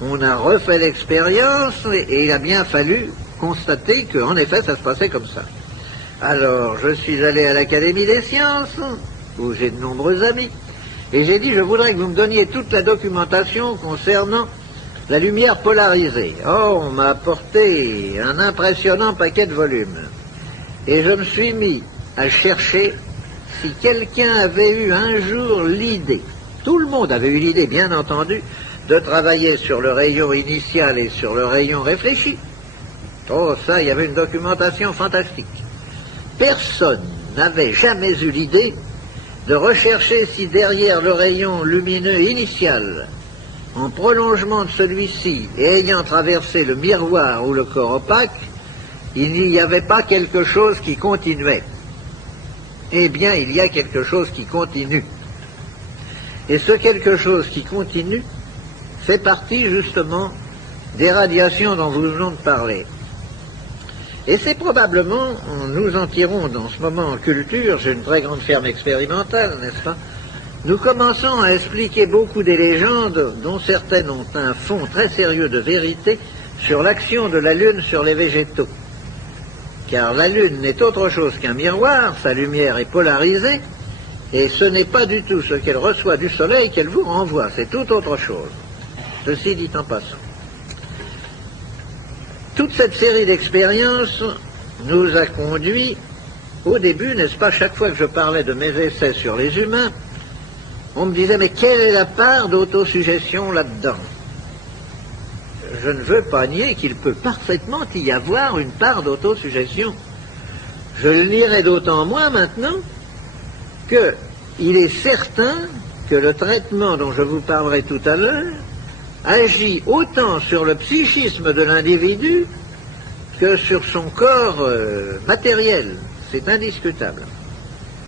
On a refait l'expérience et il a bien fallu constater qu'en effet ça se passait comme ça. Alors je suis allé à l'Académie des sciences, où j'ai de nombreux amis, et j'ai dit je voudrais que vous me donniez toute la documentation concernant la lumière polarisée. Oh, on m'a apporté un impressionnant paquet de volumes. Et je me suis mis à chercher si quelqu'un avait eu un jour l'idée, tout le monde avait eu l'idée bien entendu, de travailler sur le rayon initial et sur le rayon réfléchi. Oh ça, il y avait une documentation fantastique. Personne n'avait jamais eu l'idée de rechercher si derrière le rayon lumineux initial, en prolongement de celui-ci et ayant traversé le miroir ou le corps opaque, il n'y avait pas quelque chose qui continuait. Eh bien, il y a quelque chose qui continue. Et ce quelque chose qui continue fait partie justement des radiations dont nous venons de parler. Et c'est probablement, nous en tirons dans ce moment en culture, j'ai une très grande ferme expérimentale, n'est-ce pas? Nous commençons à expliquer beaucoup des légendes dont certaines ont un fond très sérieux de vérité sur l'action de la Lune sur les végétaux. Car la Lune n'est autre chose qu'un miroir, sa lumière est polarisée, et ce n'est pas du tout ce qu'elle reçoit du Soleil qu'elle vous renvoie, c'est tout autre chose. Ceci dit en passant. Toute cette série d'expériences nous a conduit, au début, n'est-ce pas, chaque fois que je parlais de mes essais sur les humains, on me disait, mais quelle est la part d'autosuggestion là-dedans? Je ne veux pas nier qu'il peut parfaitement y avoir une part d'autosuggestion. Je le nierai d'autant moins maintenant qu'il est certain que le traitement dont je vous parlerai tout à l'heure agit autant sur le psychisme de l'individu que sur son corps matériel. C'est indiscutable.